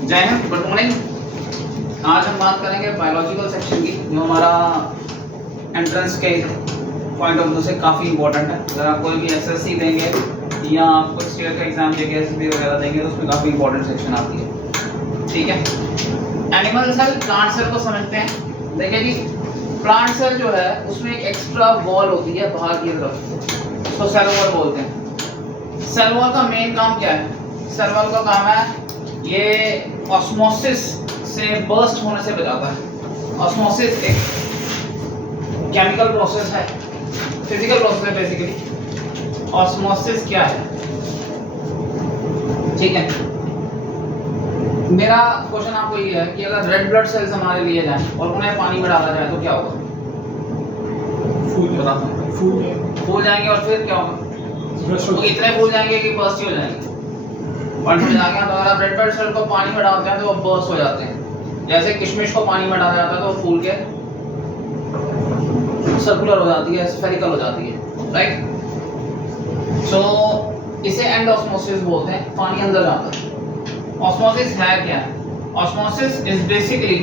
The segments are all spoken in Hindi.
जय हिंद, गुड मॉर्निंग। आज हम बात करेंगे बायोलॉजिकल सेक्शन की, जो हमारा एंट्रेंस के पॉइंट ऑफ व्यू से काफ़ी इंपॉर्टेंट है। अगर आप कोई भी एसएससी देंगे या आप कोई स्टेट का एग्जाम देंगे, एसएसबी वगैरह देंगे, तो उसमें काफ़ी इंपॉर्टेंट सेक्शन आती है। ठीक है, एनिमल सेल, प्लांट सेल को समझते हैं। देखिए जी, प्लांट सेल जो है उसमें एक एक्स्ट्रा वॉल होती है बाहर की तरफ, उसको सेल वॉल बोलते हैं। सेल वॉल का मेन काम क्या है? सेल वॉल का काम है ये ऑस्मोसिस से बर्स्ट होने से बचाता है। ऑस्मोसिस एक केमिकल प्रोसेस है, फिजिकल प्रोसेस है बेसिकली। ऑस्मोसिस क्या है? ठीक है, मेरा क्वेश्चन आपको ये है कि अगर रेड ब्लड सेल्स हमारे लिए जाएं और उन्हें पानी में डाला जाए तो क्या होगा? फूल जाएंगे और फिर क्या होगा? वो इतने फूल जाएंगे कि बर्स्ट हो जाएंगे। और फिर जाके तो अगर रेड ब्लड सेल को पानी में डालते हैं तो वो बर्स्ट हो जाते हैं। जैसे किशमिश को पानी में डाला जाता है तो वो फूल के सर्कुलर हो जाती है, स्फेरिकल हो जाती है, राइट। सो इसे एंड ऑस्मोसिस बोलते हैं, पानी अंदर जाता है। ऑस्मोसिस है क्या? ऑस्मोसिस इज बेसिकली,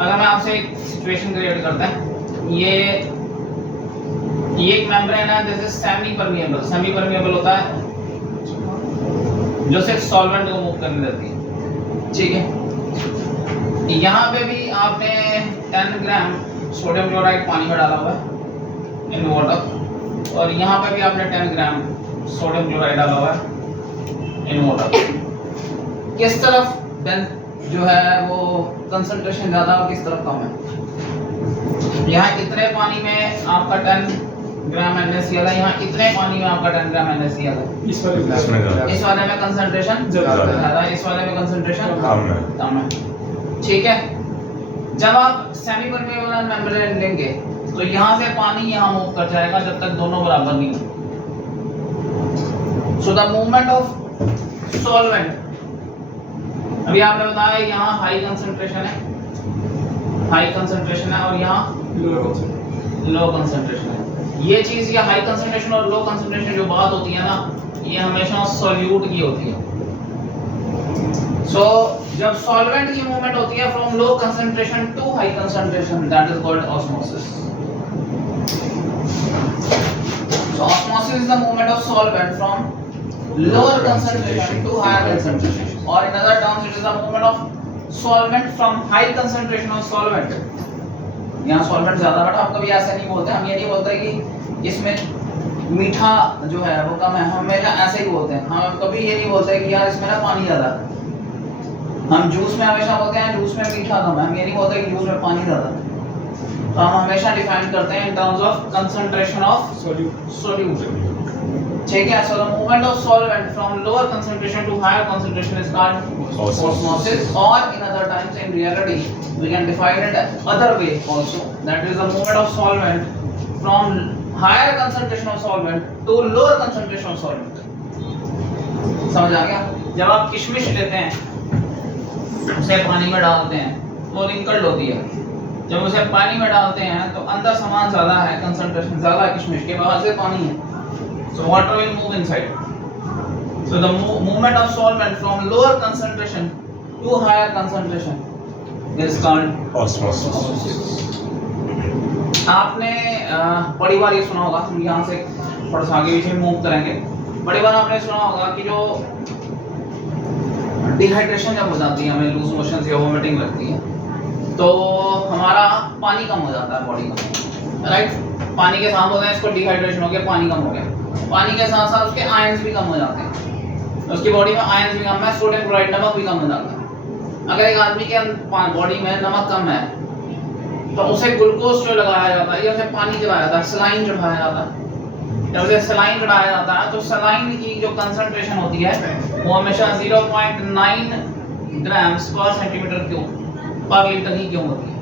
अगर मैं आपसे एक सिचुएशन क्रिएट करता है, ये एक मेम्ब्रेन है, जैसे सेमी परमिएबल। सेमी परमिएबल होता है जो सिर्फ सॉल्वेंट को मूव करने देती है। ठीक है, यहाँ पे भी आपने 10 ग्राम सोडियम क्लोराइड पानी में डाला हुआ है इन वाटर, और यहाँ पे भी आपने 10 ग्राम सोडियम क्लोराइड डाला हुआ है इन वाटर। किस तरफ जो है वो कंसंट्रेशन ज़्यादा और किस तरफ कम है? यहाँ इतने पानी में आपका 10 ग्राम NaCl है, यहाँ इतने पानी में आपका 10 ग्राम NaCl है। इस वाले में कंसंट्रेशन ज़्यादा है, इस वाले में कंसंट्रेशन कम है। ठीक है, जब आप सेमी परमेबल मेम्ब्रेन लेंगे तो यहाँ से पानी यहाँ मूव कर जाएगा जब तक दोनों बराबर नहीं हो। So the movement of solvent, अभी आपने बताया यहाँ हाई कंसंट्रेशन है, हाई कंसंट्रेशन है, और यहाँ लो कंसंट्रेशन है। ये चीज, ये हाई कंसंट्रेशन और लो कंसंट्रेशन जो बात होती है ना, ये हमेशा सॉल्यूट की होती है। सो जब सॉल्वेंट की मूवमेंट होती है from low concentration to high concentration, that is called osmosis. So osmosis is the movement of solvent from lower concentration to higher concentration, or in other terms it is the movement of solvent from high concentration of solvent। यहाँ सॉल्वेंट ज्यादा, बट हम कभी ऐसा नहीं बोलते, हम ये नहीं बोलते कि इसमें मीठा जो है वो कम है, हम हमेशा ऐसे ही बोलते हैं। हम कभी ये नहीं बोलते कि यार इसमें ना पानी ज्यादा है। हम जूस में हमेशा बोलते हैं जूस में मीठा कम है, हम ये नहीं बोलते कि जूस में पानी ज्यादा है। तो हम हमेशा डिफाइन करते हैं in terms of concentration of solute. ठीक है, so the movement of solvent from lower concentration to higher concentration is called osmosis, or in other times in reality we can define it other way also, that is the movement of solvent from higher concentration of solvent to lower concentration of solvent। समझ आ गया? जब आप किशमिश लेते हैं, उसे पानी में डालते हैं तो रिंकल्ड होती है। जब उसे पानी में डालते हैं तो अंदर सामान ज्यादा है, कंसंट्रेशन ज्यादा है, किशमिश के बाहर से पानी है। So water will move inside. So the movement of solvent from lower concentration to higher concentration is called osmosis। आपने बड़ी बार ये सुना होगा, हम यहाँ से थोड़ा सा आगे पीछे मूव करेंगे। बड़ी बार आपने सुना होगा कि जो डिहाइड्रेशन जब हो जाती है, हमें लूज मोशन या वोमिटिंग लगती है, तो हमारा पानी कम हो जाता है बॉडी का, राइट। पानी के साथ होता है, इसको डिहाइड्रेशन हो गया, पानी कम हो गया। पानी के साथ साथ उसके आयंस भी कम हो जाते हैं, उसकी बॉडी में आयंस भी कम है, सोडियम क्लोराइड, नमक भी कम हो जाता है। अगर एक आदमी के बॉडी में नमक कम है तो उसे ग्लूकोज जो लगाया जाता है या उसे पानी चढ़ाया जाता है, सलाइन चढ़ाया जाता है। जब उसे सलाइन चढ़ाया जाता है तो सलाइन की जो कंसंट्रेशन होती है वो हमेशा 0.9 ग्राम्स पर सेंटीमीटर क्यूब पर लीटर ही क्यों होती है?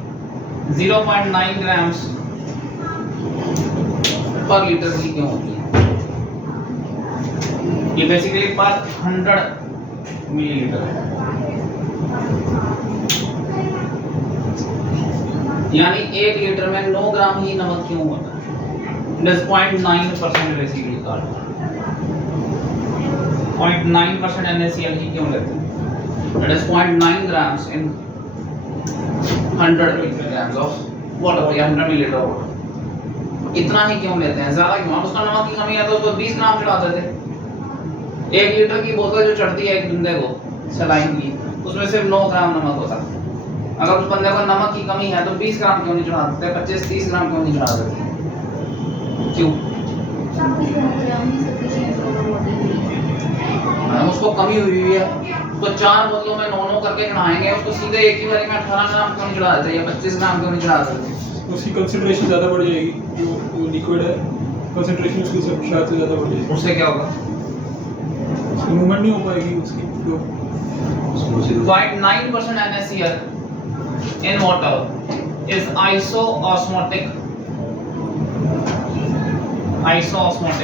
0.9 ग्राम्स पर लीटर ही क्यों होती है? ये बेसिकली पर 100 मिलीलीटर है, यानी 1 लीटर में 9 ग्राम ही नमक क्यों होता है? 0.9% बेसिकली कार्बन, 0.9% NaCl ही क्यों लेते हैं? that is 0.9 grams in 100 grams of water या 100 मिलीलीटर वाटर। इतना ही क्यों लेते हैं, ज्यादा क्यों? हम उसका नमक की कमी है तो उसको 20 ग्राम चढ़ाते थे। 1 लीटर की बोतल जो चढ़ती है एक बंदे को सलाइन की, उसमें सिर्फ 9 ग्राम नमक होता है। अगर उस बंदे को नमक की कमी है तो 20 ग्राम क्यों नहीं चढ़ा सकते, 25-30 ग्राम क्यों नहीं चढ़ा सकते? क्यों? उसको कमी हुई है तो 4 बोतलों में 9 करके चढ़ाएंगे, उसको सीधे एक ही बारी में 18 ग्राम क्यों नहीं चढ़ा देते या 25 ग्राम क्यों नहीं चढ़ा देते? उसकी कंसंट्रेशन ज़्यादा बढ़ जाएगी, जो लिक्विड है कंसंट्रेशन उसकी शायद से ज़्यादा बढ़ जाएगी। उससे क्या होगा? मूवमेंट नहीं हो पाएगी उसकी। 0.9% NaCl in water is isoosmotic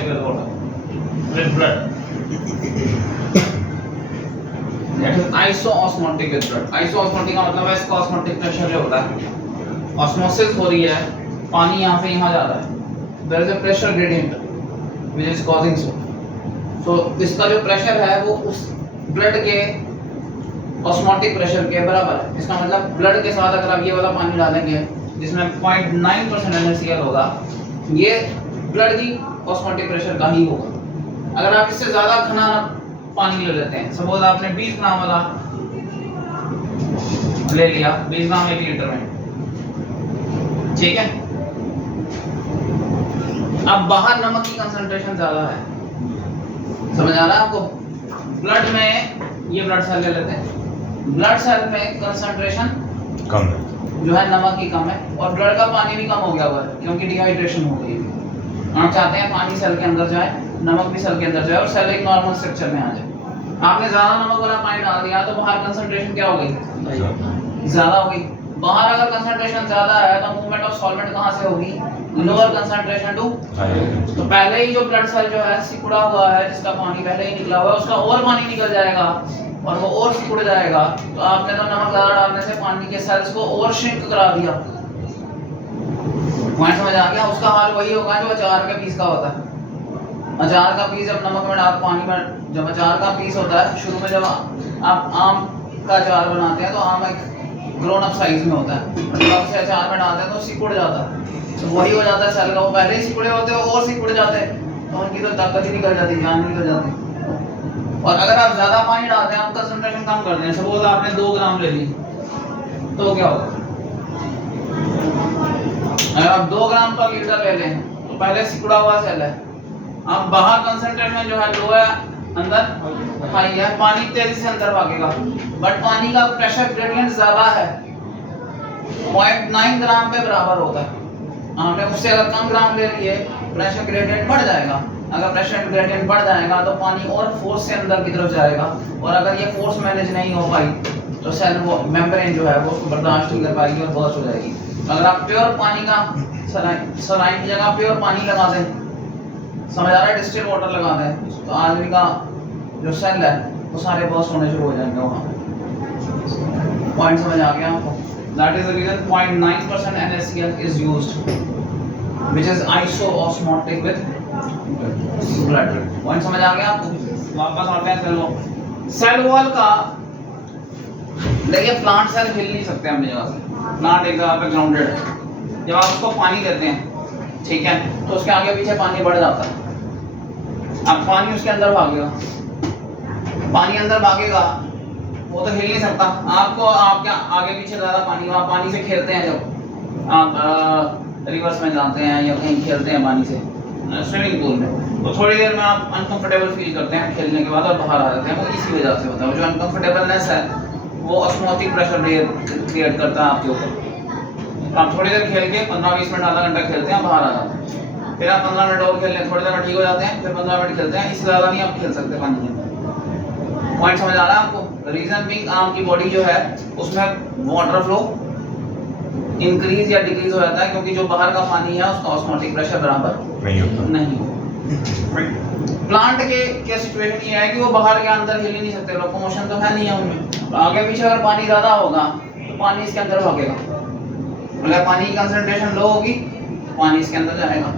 with water with blood. That is isoosmotic with blood. Isoosmotic का मतलब है इसका osmotic pressure जो होता है, osmosis हो रही है, पानी यहाँ से यहाँ जा रहा है, there is a pressure gradient which is causing so इसका जो प्रेशर है वो उस ब्लड के ऑस्मोटिक प्रेशर के बराबर है। इसका मतलब ब्लड के साथ अगर आप ये वाला पानी डालेंगे जिसमें 0.9% NaCl होगा, ये ब्लड की ऑस्मोटिक प्रेशर का ही होगा। अगर आप इससे ज्यादा घना पानी ले लेते हैं, सपोज आपने 20 ग्राम वाला ले लिया, 20 ग्राम 1 लीटर में, ठीक है। अब बाहर नमक की कंसंट्रेशन ज्यादा है, समझ आ रहा है आपको? ब्लड में ये ब्लड सेल ले लेते हैं, ब्लड सेल में कंसंट्रेशन कम है, जो है नमक की कम है, और ब्लड का पानी भी कम हो गया हुआ है क्योंकि डिहाइड्रेशन हो गई है। हम चाहते हैं पानी सेल के अंदर जाए, नमक भी सेल के अंदर जाए और सेल एक नॉर्मल स्ट्रक्चर में आ जाए। आपने ज्यादा नमक वाला पानी डाल दिया तो बाहर कंसंट्रेशन क्या हो गई? ज्यादा हो गई। बाहर अगर कंसंट्रेशन ज्यादा है तो मूवमेंट ऑफ सॉल्वेंट कहां से होगी? Lower concentration to. तो पहले ही जो ब्लड सेल जो है सिकुड़ा हुआ है, जिसका पानी पहले ही निकला हुआ है, उसका और पानी निकल जाएगा और वो और सिकुड़ जाएगा। तो आपने तो नमक ज्यादा डालने से पानी के सेल्स को और श्रिंक करा दिया। पॉइंट समझ आ गया? उसका हाल वही होगा जो अचार के पीस का होता है। अचार का पीस जब नमक में डाल पानी में, जब अचार का पीस होता है शुरू में, जब आप आम का अचार बनाते हैं तो आम एक ग्रोन अप साइज में होता है, जब आप उसे अचार में डालते हैं तो सिकुड़ जाता है। तो वही हो जाता है सेल का, वो पहले ही सिकुड़े होते हैं और सिकुड़ जाते हैं तो उनकी तो ताकत ही निकल जाती है, जान निकल जाती है। और अगर आप ज्यादा पानी डालते हैं, आप कंसंट्रेशन कम करते हैं, सपोज आपने 2 ग्राम ले ली तो क्या होगा? अगर आप 2 ग्राम पर लीटर ले लें तो पहले सिकुड़ा हुआ सेल है, अब बाहर कंसंट्रेशन जो है लो है, अंदर हाई है, पानी तेजी से अंदर भागेगा, बट पानी का प्रेशर ग्रेडियंट ज्यादा है, 0.9 ग्राम पे बराबर होता है। आपने उससे अगर कम ग्राम ले लिए, प्रेशर ग्रेडियंट बढ़ जाएगा। अगर प्रेशर ग्रेडियंट बढ़ जाएगा तो पानी और फोर्स से अंदर की तरफ जाएगा, और अगर ये फोर्स मैनेज नहीं हो पाई तो सेल वो मेम्ब्रेन जो है वो उसको बर्दाश्त नहीं कर पाएगी और बर्स्ट हो जाएगी। अगर आप प्योर पानी का सलाइन की जगह प्योर पानी लगा दें, समझ आ रहा है, डिस्टिल वाटर लगा दें, तो आदमी का जो सेल है वो सारे बर्स्ट होने शुरू हो जाएंगे वहाँ। पॉइंट समझ आ गया आपको? That is the reason 0.9% NaCl is used, which is isoosmotic with blood. Point समझ आ गया आपको? वापस आते हैं सेल वॉल। सेल वॉल का देखिए, प्लांट सेल हिल नहीं सकते अपनी जगह से, प्लांट एक जगह पे ग्राउंडेड है। जब आप उसको पानी देते हैं, ठीक है, तो उसके आगे पीछे पानी बढ़ जाता है, अब पानी उसके अंदर भागेगा, पानी अंदर भागेगा, वो तो हिल नहीं सकता। आपको आपके आगे पीछे ज्यादा पानी, आप पानी से खेलते हैं, जब आप रिवर्स में जाते हैं या कहीं खेलते हैं पानी से, स्विमिंग पूल में, तो थोड़ी देर में आप अनकंफर्टेबल फील करते हैं खेलने के बाद और बाहर आ जाते हैं। वो इसी वजह से होता है, जो अनकंफर्टेबलनेस है वो ऑस्मोटिक प्रेशर क्रिएट करता है आपके ऊपर। आप थोड़ी देर खेल के 15-20 मिनट आधा घंटा खेलते हैं, बाहर आ जाते हैं, फिर आप 15 मिनट और खेल लें, थोड़ी देर में ठीक हो जाते हैं, फिर 15 मिनट खेलते हैं, इससे ज़्यादा नहीं आप खेल सकते पानी में। पॉइंट समझ आ रहा है आपको? रीजन बीइंग आम की बॉडी जो है उसमें वाटर फ्लो इंक्रीज या डिक्रीज हो जाता है, क्योंकि जो बाहर का पानी है उसका ऑस्मोटिक प्रेशर बराबर नहीं होता। प्लांट के सिचुएशन ये है कि वो बाहर के अंदर हिल ही नहीं सकते, लोकोमोशन तो है नहीं है उनमें, तो आगे पीछे अगर पानी ज़्यादा होगा तो पानी इसके अंदर भागेगा, मतलब पानी की कंसंट्रेशन लो होगी, पानी इसके अंदर जाएगा।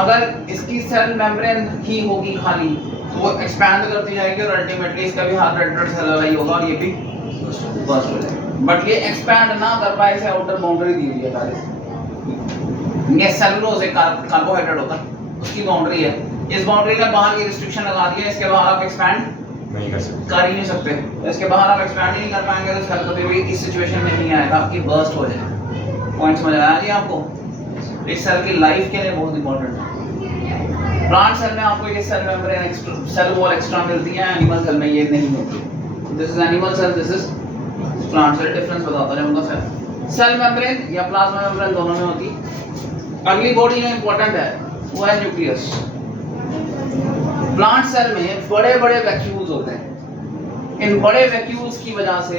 अगर इसकी सेल मेम्ब्रेन ही होगी खाली, तो वो एक्सपैंड करती जाएगी और अल्टीमेटली इसका भी हार्ट रेट सेल ही होगा और ये भी बस्ट हो जाएगा। बट ये एक्सपैंड ना कर पाए, इसे आउटर बाउंड्री दी हुई है डायरेक्ट। ये सेलुलोज एक कार्बोहाइड्रेट होता है, उसकी बाउंड्री है। इस बाउंड्री में बाहर की रिस्ट्रिक्शन लगा दी है, इसके बाहर आप एक्सपैंड नहीं कर सकते, कर ही नहीं सकते। इसके बाहर आप एक्सपैंड ही नहीं कर पाएंगे तो सेल कभी भी इस सिचुएशन में नहीं आएगा आपकी बर्स्ट हो जाए। पॉइंट समझ आया जी आपको? इस सेल की लाइफ के लिए बहुत इंपॉर्टेंट है। प्लांट सेल में आपको ये cell membrane cell wall extra मिलती है, एनिमल सेल में ये नहीं होती। This is animal cell, this is plant cell. Difference बताता है उनका। सेल मेम्ब्रेन या प्लाज्मा मेम्ब्रेन दोनों में होती है। अगली बॉडी में इंपॉर्टेंट है वो है न्यूक्लियस। प्लांट सेल में बड़े बड़े वैक्यूल्स होते हैं। इन बड़े वैक्यूल्स की वजह से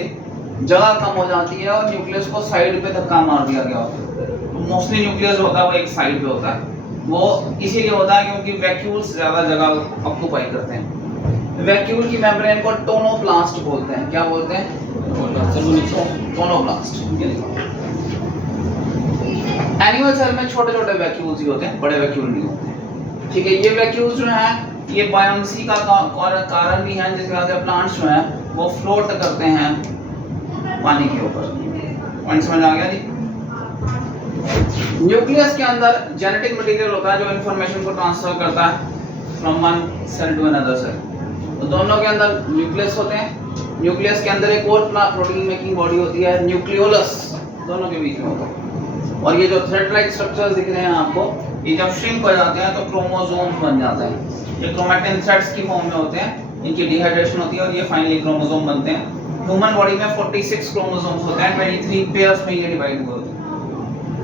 जगह कम हो जाती है और न्यूक्लियस को साइड पे धक्का मार दिया गया होता है। मोस्टली न्यूक्लियस होता है वो एक साइड पे होता है। वो इसीलिए होता है क्योंकि वैक्यूल्स ज्यादा जगह ऑक्यूपाई करते हैं। वैक्यूल की मेम्ब्रेन को टोनोप्लास्ट बोलते हैं। क्या बोलते हैं? टोनोप्लास्ट। एनिमल सेल में छोटे छोटे वैक्यूल्स ही होते हैं, बड़े वैक्यूल नहीं होते। ठीक है, ये वैक्यूल्स जो हैं ये बायोन्सी का कारण भी है, जिसकी वजह से प्लांट्स जो हैं वो फ्लोट करते हैं पानी के ऊपर। पॉइंट समझ आ गया जी? न्यूक्लियस के अंदर जेनेटिक मटेरियल होता है जो इंफॉर्मेशन को ट्रांसफर करता है from one cell to another cell. तो दोनों के अंदर न्यूक्लियस होते हैं। न्यूक्लियस के अंदर एक और प्रोटीन मेकिंग बॉडी होती है न्यूक्लियोलस, दोनों के बीच में होता है। और ये जो थ्रेड लाइक स्ट्रक्चर्स दिख रहे हैं आपको, ये जब श्रिंक हो जाते हैं तो क्रोमोसोम बन जाते हैं। ये क्रोमैटिन थ्रेड्स की फॉर्म में होते हैं, इनकी डिहाइड्रेशन होती है और ये फाइनली क्रोमोसोम बनते हैं। ह्यूमन बॉडी में 46 क्रोमोसोम्स होते हैं, 23 पेयर्स में ये डिवाइड हुए होते हैं।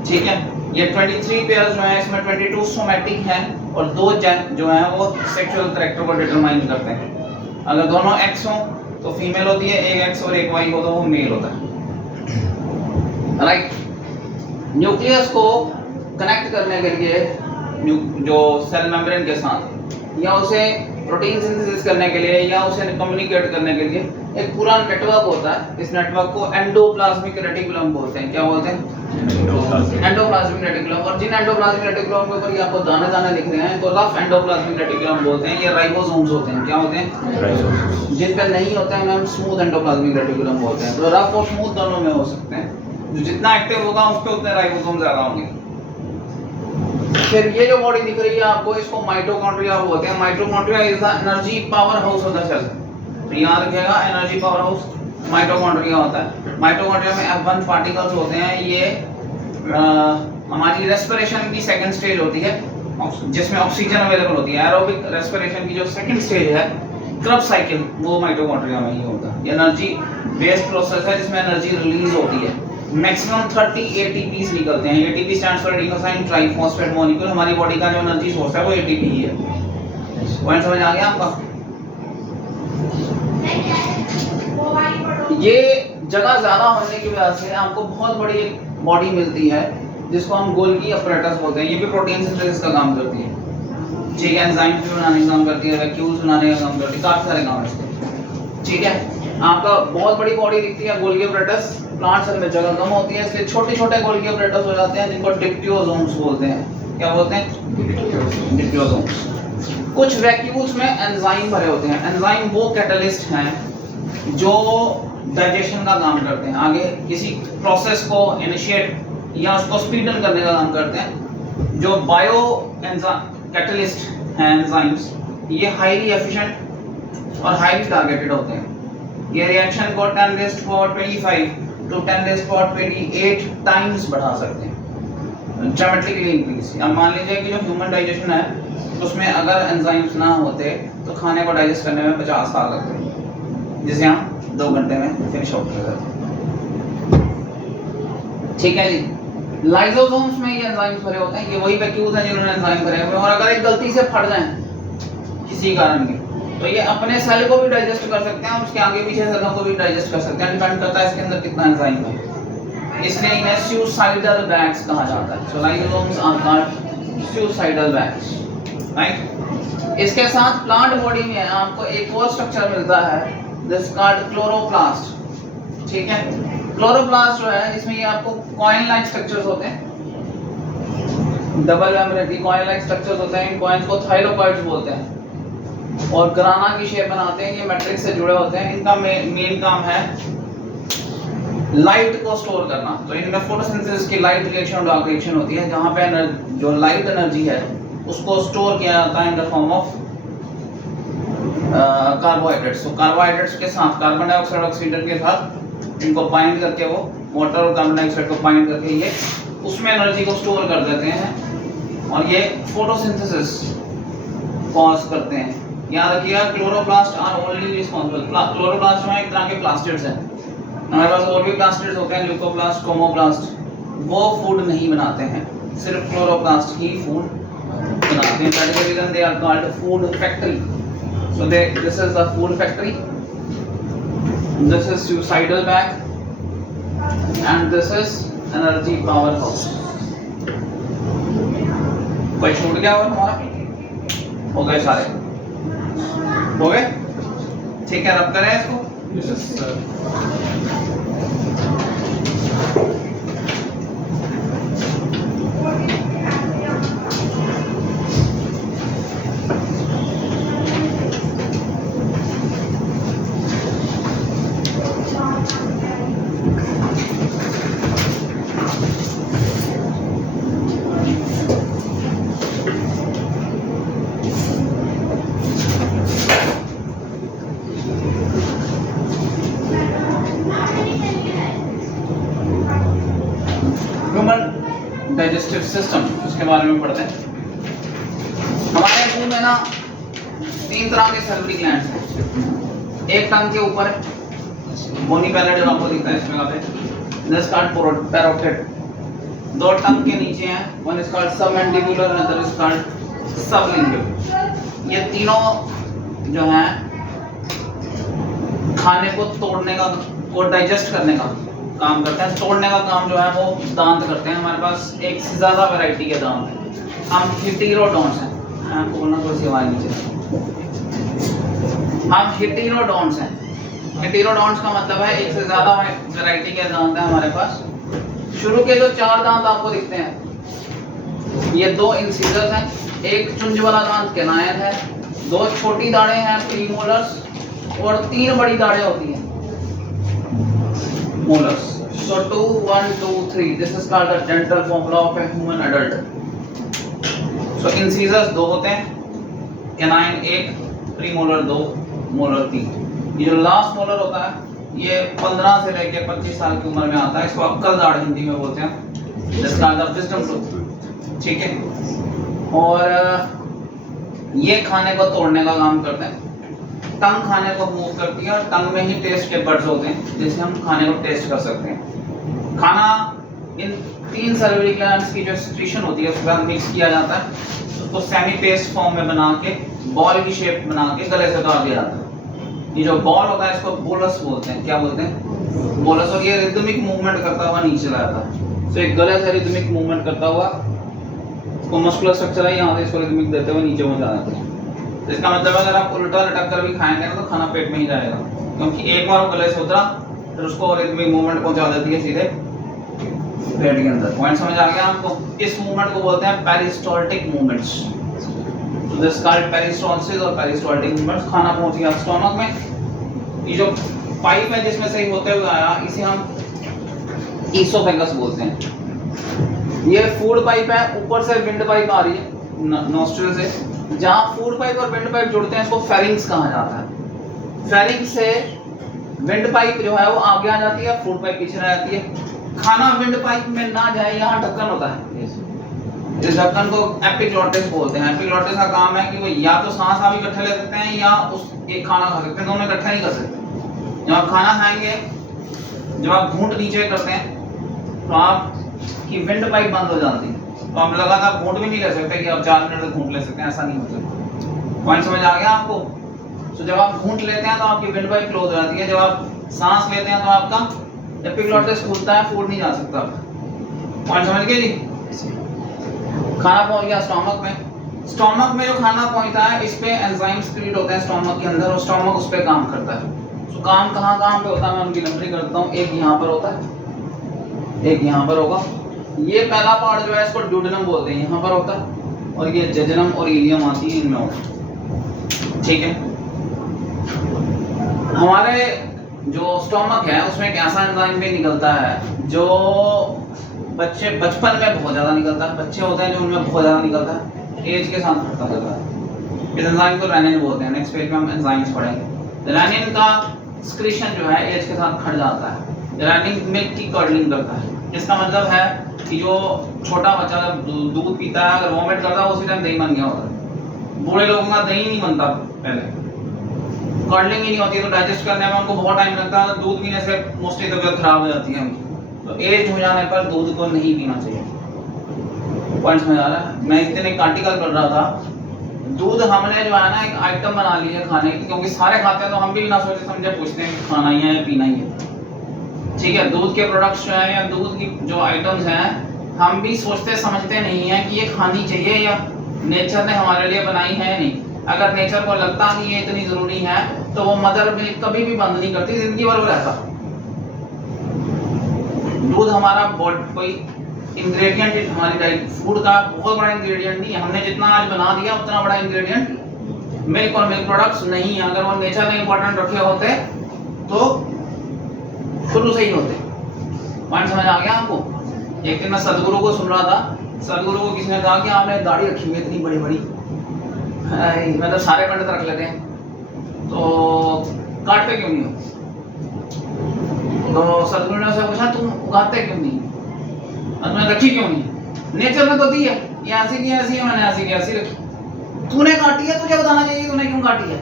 ठीक है, ये 23 पेयर्स जो हैं इसमें 22 सोमैटिक हैं और 2 जो हैं वो सेक्सुअल कैरेक्टर को डिटरमाइन करते हैं। अगर दोनों एक्स हो तो फीमेल होती है, एक एक्स और एक वाई हो तो वो मेल होता है। राइट। न्यूक्लियस को कनेक्ट करने के लिए जो सेल मेम्ब्रेन के साथ या उसे प्रोटीन सिंथेसिस करने के लिए या उसे कम्युनिकेट करने के लिए एक पूरा नेटवर्क होता है। इस नेटवर्क को एंडोप्लाज्मिक रेटिकुलम बोलते हैं। क्या बोलते हैं? Endoplasmic reticulum. और जिन एंडोप्लाज्मिक रेटिकुलम के ऊपर ये आपको दाने दाने दिख रहे हैं तो रफ एंडोप्लाज्मिक रेटिकुलम बोलते हैं। ये राइबोसोम्स होते हैं। क्या होते हैं? जिन पे नहीं होते हैं हम स्मूथ एंडोप्लाज्मिक रेटिकुलम बोलते हैं। तो रफ और स्मूथ दोनों में हो सकते हैं। जो जितना एक्टिव होगा उस पे उतने राइबोसोम ज्यादा होंगे। फिर ये जो बॉडी दिख रही है आपको, इसको माइटोकॉन्ड्रिया बोलते हैं। Mitochondria is the energy power house of the cell. तो याद रखिएगा, एनर्जी पावर हाउस माइटोकॉन्ड्रिया होता है। माइटोकॉन्ड्रिया में F1 पार्टिकल्स होते हैं। ये हमारी रेस्पिरेशन की सेकंड स्टेज होती है जिसमें ऑक्सीजन अवेलेबल होती है। एरोबिक रेस्पिरेशन की जो सेकंड स्टेज है, क्रेब्स साइकिल, वो माइटोकॉन्ड्रिया में ही होता है। ये एनर्जी बेस्ड प्रोसेस है जिसमें एनर्जी रिलीज होती है। मैक्सिमम 30 ATPs निकलते हैं। ATP stands for adenosine triphosphate molecule. हमारी बॉडी का जो एनर्जी सोर्स है वो ATP ही है। पॉइंट समझ आ गया आपका? ये जगह ज्यादा होने की वजह से आपको बहुत बड़ी बॉडी मिलती है जिसको हम गोल्गी अपरेटस बोलते हैं। ये भी प्रोटीन सिंथेसिस का काम करती है। ठीक है, एंजाइम भी बनाने का काम करती है, वैक्यूल्स बनाने का काम करती है, काफी सारे काम है इसके। ठीक है, आपका बहुत बड़ी बॉडी दिखती है गोल्गी अपरेटस। प्लांट सेल में जगह कम होती है इसलिए छोटे छोटे गोल्गी अपरेटस हो जाते हैं जिनको डिप्टियोसोम्स बोलते हैं। क्या बोलते हैं? डिप्टियोसोम्स। कुछ वैक्यूल्स में एंजाइम भरे होते हैं। एंजाइम वो कैटलिस्ट हैं जो डाइजेशन का काम करते हैं, आगे किसी प्रोसेस को इनिशिएट या उसको स्पीडन करने का काम करते हैं। जो बायो कैटलिस्ट हैं एंजाइम्स, ये हाईली एफिशिएंट और हाईली टारगेटेड होते हैं। ये रिएक्शन को 10⁻25 to 10⁻28 टाइम्स बढ़ा सकते हैं, ड्रामेटिकली इंक्रीज। अब मान लीजिए कि जो ह्यूमन डाइजेशन है उसमें अगर एंजाइम्स ना होते तो खाने को डाइजेस्ट करने में 50 साल लगते हैं, जिसे हम 2 घंटे में फिनिश आउट कर देते हैं। ठीक है जी। लाइसोसोम्स में ये एंजाइम्स भरे होते हैं। ये वही वैक्यूल्स हैं जिन्होंने एंजाइम भरे हुए हैं और अगर एक गलती से फट जाए किसी कारण की तो ये अपने सेल को भी डाइजेस्ट कर सकते हैं, उसके आगे पीछे सेलों को भी डाइजेस्ट कर सकते हैं। डिपेंड करता है इसके अंदर कितना एंजाइम है। इसलिए इन्हें सुसाइडल बैग्स कहा जाता है। So lysosomes are called suicidal bags. Right. इसके साथ प्लांट बॉडी में आपको एक और स्ट्रक्चर मिलता है, दिस कॉल्ड क्लोरोप्लास्ट। ठीक है, क्लोरोप्लास्ट जो है इसमें ये आपको कॉइन लाइक स्ट्रक्चर्स होते हैं, double membrane coin like structures होते हैं। इन कॉइन्स को थाइरोकॉइड्स बोलते हैं। और घराना की शेप बनाते हैं। ये मैट्रिक्स से जुड़े होते हैं। इनका मेन काम है लाइट को स्टोर करना। तो इनमें फोटोसिंथेसिस की लाइट रिएक्शन होती है, जहाँ पे जो लाइट एनर्जी है उसको स्टोर किया जाता है in the form of carbohydrates. तो कार्बोहाइड्रेट्स के साथ कार्बन डाइऑक्साइड ऑक्सीजन के साथ इनको बाइंड करके, वो वाटर और कार्बन डाइऑक्साइड को बाइंड करके ये उसमें एनर्जी को स्टोर कर देते हैं और ये फोटोसिंथेसिस कॉज करते हैं। याद रखिएगा, chloroplast are only responsible. Chloroplast में एक तरह के प्लास्टिड्स हैं। हमारे पास और भी प्लास्टिड्स होते हैं, ल्यूकोप्लास्ट, क्रोमोप्लास्ट, वो फूड नहीं बनाते हैं, सिर्फ क्लोरोप्लास्ट ही फूड बनाते हैं। That is the reason they are called food factory. So this is the food factory, this is suicidal bag, and this is energy powerhouse. कोई छूट गया और हमारा हो गए सारे हो गए, ठीक है। रब करें इसको। Yes, sir. Human digestive system, उसके बारे में पढ़ते हैं। हमारे मुंह में ना 3 तरह के सैलिवरी ग्लैंड्स हैं। एक टंग के ऊपर बोनी पैलेट जो आपको दिखता है इसमें पे, दिस कॉल्ड पैरोटिड। 2 टंग के नीचे हैं, one is called submandibular and other is called sublingual. ये तीनों जो हैं खाने को तोड़ने का, को डाइजेस्ट करने का काम करते हैं। तोड़ने का काम जो है वो दांत करते हैं। हमारे पास एक से ज्यादा वैरायटी के दांत हैं। हम हिटेरोडोंट्स हैं। आपको बोलना थोड़ी सी आवाज नीचे। हम हिटेरोडोंट्स हैं। हिटेरोडोंट्स का मतलब है एक से ज्यादा वैरायटी के दांत हैं हमारे पास। शुरू के जो 4 दांत आपको दिखते हैं, ये 2 इंसिजर्स हैं, एक चुंज वाला दांत कैनायन है, 2 छोटी दाढ़ें हैं प्रीमोलर्स, और 3 बड़ी दाढ़ें होती हैं molars. So 2, 1, 2, 3. This is called the dental formula of a human adult. So incisors 2 होते हैं, canine 1, premolar 2, molar 3. ये जो लास्ट मोलर होता है ये 15 से लेकर 25 साल की उम्र में आता है। इसको अक्कल दाढ़ हिंदी में बोलते हैं। This is called the wisdom tooth. ठीक है। और ये खाने को तोड़ने का काम करते हैं। टंग खाने को मूव करती है और टंग में ही टेस्ट के बड्स होते हैं जिससे हम खाने को टेस्ट कर सकते हैं। खाना इन 3 सैलिवरी ग्लैंड्स की जो सिक्रीशन होती है उसके साथ मिक्स किया जाता है, उसको सेमी पेस्ट फॉर्म में बना के बॉल की शेप बना के गले से उतार दिया जाता है। ये जो बॉल होता है इसको बोलस बोलते हैं। क्या बोलते हैं? बोलस। और ये रिदमिक मूवमेंट करता हुआ नीचे चला जाता है। तो एक गले से रिदमिक मूवमेंट करता हुआ, इसको मस्कुलर स्ट्रक्चर है, यहाँ से इसको रिदमिक देते हुए नीचे पहुंचा जाता है। तो इसका मतलब अगर आप उल्टा लटक कर भी खाएंगे ना तो खाना पेट में ही जाएगा, क्योंकि एक बार वो गले से उतरा फिर उसको रिदमिक मूवमेंट पहुंचा देती है सीधे पेट के अंदर। पॉइंट समझ आ गया आपको? इस मूवमेंट को बोलते हैं पेरिस्टाल्टिक मूवमेंट्स। तो दिस कॉल्ड पेरिस्टाल्सिस और पेरिस्टाल्टिक मूवमेंट्स। खाना पहुंच गया स्टोमक में। ये जो पाइप है जिसमें से ही होते हुए आया, इसे हम ईसोफेगस बोलते हैं। ये फूड पाइप है, ऊपर से विंड पाइप आ रही है नॉस्ट्रिल से। जहाँ फूड पाइप और विंड पाइप जुड़ते हैं इसको फेरिंग्स कहा जाता है। फेरिंग्स से विंड पाइप जो है वो आगे आ जाती है, फूड पाइप पीछे रह जाती है। खाना विंड पाइप में ना जाए, यहाँ ढक्कन होता है। इस ढक्कन को एपिग्लॉटिस बोलते हैं। एपिग्लॉटिस का काम है कि वो या तो सांस आप इकट्ठे ले सकते हैं या उस एक खाना खा सकते हैं, दोनों इकट्ठा नहीं कर सकते। जब आप खाना खाएंगे, जब आप घूंट नीचे करते हैं तो आपकी विंड पाइप बंद हो जाती है, तो आप लगातार घूंट भी नहीं ले सकते कि आप 4 मिनट तक घूंट ले सकते हैं, ऐसा नहीं होता। पॉइंट समझ आ गया आपको? तो जब आप घूंट लेते हैं तो आपकी विंड पाइप क्लोज हो जाती है। जब आप सांस लेते हैं तो आपका एपिग्लॉटिस खुलता है, फूड नहीं जा सकता। पॉइंट समझ गए जी? खाना पहुंच गया स्टोमक में। स्टोमक में जो खाना पहुंचता है इस पे एंजाइम्स क्रिएट होते हैं स्टोमक के अंदर, और स्टोमक उस पे काम करता है। तो काम कहाँ कहाँ पे होता है मैं उनकी नंबरिंग करता हूँ। एक यहाँ पर होता है, एक यहाँ पर होगा। ये पहला पार्ट जो है इसको ड्यूडेनम बोलते हैं, यहाँ पर होता है। और ये जजनम और इलियम आती है, इनमें होता है। ठीक है। हमारे जो स्टोमक है उसमें एक ऐसा एंजाइम भी निकलता है जो बच्चे बचपन में बहुत ज़्यादा निकलता है, बच्चे होते हैं जो उनमें बहुत ज़्यादा निकलता है, एज के साथ घटता जाता है। इस एंजाइम को रेनिन बोलते हैं। नेक्स्ट पेज में हम एंजाइम्स पढ़ेंगे। रेनिन का एक्सक्रीशन जो है एज के साथ घट जाता है। रेनिन मिल्क की कर्डलिंग करता है। इसका मतलब है कि जो छोटा बच्चा दूध पीता है अगर वॉमिट करता है उसी टाइम दही बन गया होता है। बूढ़े लोगों का दही नहीं बनता, पहले कर्डलिंग ही नहीं होती, तो डाइजेस्ट करने में उनको बहुत टाइम लगता है। दूध पीने से मोस्टली तबीयत खराब हो जाती है उनकी। तो एज हो जाने पर दूध को नहीं पीना चाहिए। पॉइंट समझ आ रहा है? मैं इतने एक आर्टिकल पढ़ रहा था, दूध हमने जो है ना एक आइटम बना ली है खाने की, क्योंकि सारे खाते हैं तो हम भी बिना सोचे समझे पूछते हैं कि खाना ही है या पीना ही है। ठीक है, दूध के प्रोडक्ट्स जो है या दूध की जो आइटम्स हैं हम भी सोचते समझते नहीं है कि ये खानी चाहिए या नेचर ने हमारे लिए बनाई है या नहीं। अगर नेचर को लगता नहीं है इतनी जरूरी है तो वो मदर मिल्क कभी भी बंद नहीं करती, जिंदगी भर वो रहता। दूध हमारा कोई इंग्रेडिएंट हमारी डाइट फूड का बहुत बड़ा इंग्रेडिएंट नहीं है। हमने जितना आज बना दिया उतना बड़ा इंग्रेडिएंट मिल्क और मिल्क प्रोडक्ट्स नहीं है। अगर वो नेचर ने इंपॉर्टेंट रखे होते तो शुरू से ही होते। पॉइंट समझ आ गया आपको? एक दिन मैं सदगुरु को सुन रहा था, सदगुरु को किसी ने कहा कि आपने दाढ़ी रखी हुई है इतनी बड़ी बड़ी, मतलब सारे पंडित रख लेते हैं, तो काटते क्यों नहीं हो? तो सदगुरु ने उससे पूछा तुम उगाते क्यों नहीं, तुमने रखी क्यों नहीं? नेचर ने तो दी है, ये ऐसी की ऐसी है, मैंने ऐसी की ऐसी रखी। तूने काटी है, तुझे बताना चाहिए तूने क्यों काटी है।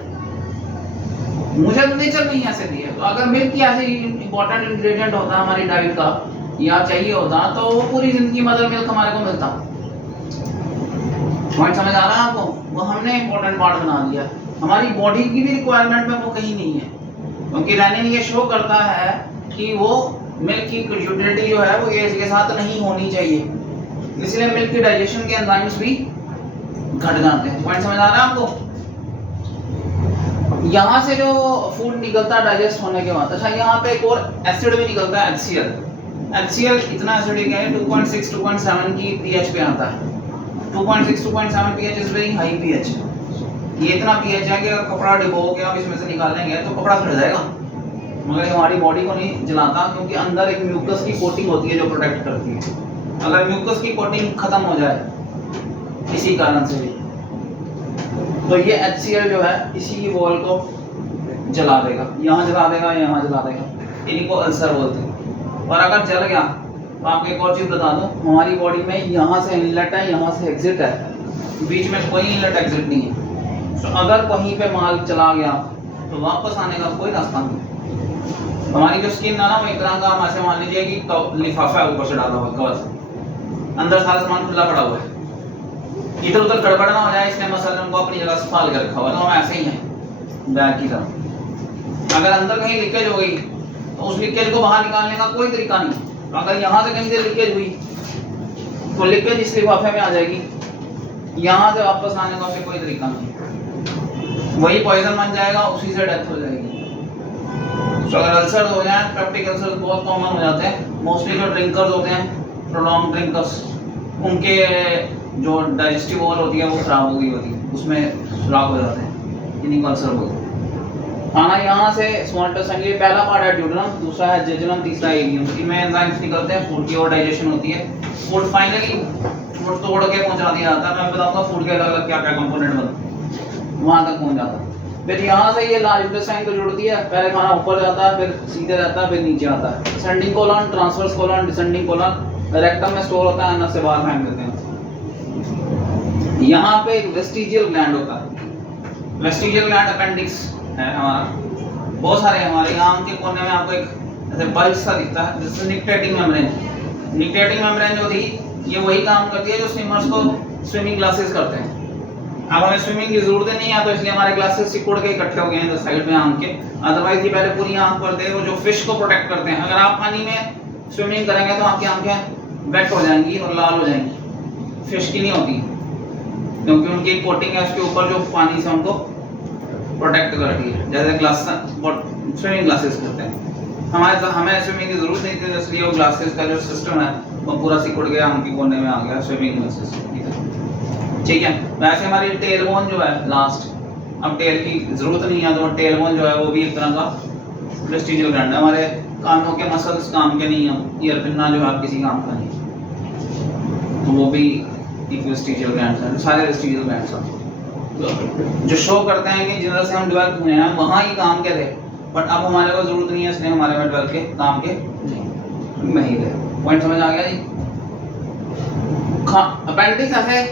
मुझे तो नेचर नहीं ऐसे दी है। तो अगर मिल्क की ऐसे इंपॉर्टेंट इंग्रेडिएंट होता हमारी डाइट का या चाहिए होता तो वो पूरी जिंदगी मदर मिल्क हमारे को मिलता। पॉइंट समझ आ रहा है आपको? वो हमने इंपॉर्टेंट पार्ट बना दिया। हमारी बॉडी की भी रिक्वायरमेंट में वो कहीं नहीं है, क्योंकि रेनिन ये शो करता है कि वो मिल्क की यूटिलिटी जो है वो एज के साथ नहीं होनी चाहिए, इसलिए मिल्क की डाइजेशन के एंजाइम्स भी घट जाते हैं। पॉइंट समझ आ रहा है आपको? यहाँ से जो फूड निकलता है डाइजेस्ट होने के बाद, अच्छा यहाँ पे एक और एसिड भी निकलता है, HCl। HCl इतना एसिडिक है 2.6 2.7 की pH पे आता है। 2.6 2.7 pH is very high pH। ये इतना pH है कि अगर कपड़ा डिबो के आप इसमें से निकालेंगे तो कपड़ा फट जाएगा, मगर हमारी बॉडी को नहीं जलाता, क्योंकि अंदर एक म्यूकस की कोटिंग होती है जो प्रोटेक्ट करती है। अगर म्यूकस की कोटिंग खत्म हो जाए इसी कारण से भी, तो ये HCl जो है इसी वॉल को जला देगा, यहाँ जला देगा, यहाँ जला देगा। इन्हीं को अल्सर बोलते हैं। और अगर जल गया तो आपको एक और चीज़ बता दूं, हमारी बॉडी में यहाँ से इनलेट है, यहाँ से एग्जिट है, बीच में कोई इनलेट एग्जिट नहीं है। तो अगर कहीं पे माल चला गया तो वापस आने का कोई रास्ता नहीं। हमारी जो स्किन है ना वो एक तरह का, हम ऐसे मान लीजिए कि लिफाफा है ऊपर से डाला हुआ कवर, अंदर सारा सामान खुला पड़ा हुआ है, इधर उधर गड़बड़ ना हो जाए इसलिए मसल उनको अपनी जगह संभाल कर रखा हुआ है। तो हम ऐसे ही हैं बैग की तरह। अगर अंदर कहीं लीकेज हो गई तो उस लीकेज को बाहर निकालने का कोई तरीका नहीं। अगर यहाँ से कहीं से लीकेज हुई तो लीकेज इस लिफाफे में आ जाएगी, यहाँ से वापस आने का कोई तरीका नहीं, वही पॉइजन बन जाएगा, उसी से डेथ हो जाएगी। तो अगर अल्सर हो जाए, पेप्टिक अल्सर बहुत कॉमन हो जाते हैं, मोस्टली जो ड्रिंकर्स होते हैं, प्रोलॉन्ग ड्रिंकर्स, उनके जो डाइजेस्टिव वॉल होती है वो खराब हो गई होती है, उसमें सुराख हो जाते हैं, इन्हीं को अल्सर बोलते हैं। खाना यहाँ से स्मॉल इंटेस्टाइन, ये पहला पार्ट है ड्यूडेनम, दूसरा है जेजुनम, तीसरा इलियम। इनमें एंजाइम्स निकलते हैं, फूड की और डाइजेशन होती है। फूड फाइनली फूड तोड़ के पहुँचा दिया जाता है। मैं बताऊँगा फूड के अलग अलग क्या क्या कंपोनेंट बनते हैं, वहाँ तक पहुँच जाता है। फिर यहाँ से ये लार्ज इंटेस्टाइन को जुड़ती है, पहले खाना ऊपर जाता है, फिर सीधे रहता है, फिर नीचे आता है। Ascending colon, transverse colon, descending colon, rectum में स्टोर होता है, अन्न से बाहर फेंक देते हैं। यहाँ पे एक वेस्टिजियल ग्लैंड होता है, वेस्टिजियल ग्लैंड अपेंडिक्स है हमारा, बहुत सारे हमारे आम के कोने में आपको एक ऐसे बल्ब सा दिखता है, जिससे निक्टेटिंग मेम्ब्रेन। निक्टेटिंग मेम्ब्रेन जो थी ये वही काम करती है जो स्विमर्स को स्विमिंग ग्लासेस करते हैं। अब हमें स्विमिंग की जरूरत नहीं है तो इसलिए हमारे ग्लासेस सिकुड़ के इकट्ठे हो गए हैं साइड में आंख के, अदरवाइज ये पहले पूरी आंख करते हैं, वो जो फिश को प्रोटेक्ट करते हैं। अगर आप पानी में स्विमिंग करेंगे तो आपकी आंखें वेट हो जाएंगी और लाल हो जाएंगी, फिश की नहीं होती, क्योंकि उनकी एक कोटिंग है उसके ऊपर जो पानी से उनको प्रोटेक्ट करती है, जैसे ग्लास स्विमिंग ग्लासेस करते हैं। हमें स्विमिंग की जरूरत नहीं थी, इसलिए वो ग्लासेस का जो सिस्टम है वो पूरा सिकुड़ गया, आंख के कोने में आ गया स्विमिंग ग्लासेस। ठीक है, वैसे हमारी टेल बोन जो है लास्ट, अब टेल की जरूरत नहीं है तो टेल बोन जो है वो भी एक तरह का वेस्टिजियल ग्लैंड है। हमारे कानों के मसल्स काम के नहीं है, ईयर पिन्ना जो है आप किसी काम का नहीं, तो वो भी एक वेस्टिजियल ग्लैंड है। सारे वेस्टिजियल ग्लैंड्स हैं जो शो करते हैं कि जिधर से हम डेवलप हुए हैं वहाँ ही काम के थे, बट अब हमारे को जरूरत नहीं है, इसलिए हमारे में डेवलप के काम के नहीं थे। पॉइंट समझ आ गया जी? अपेंडिक्स ऐसे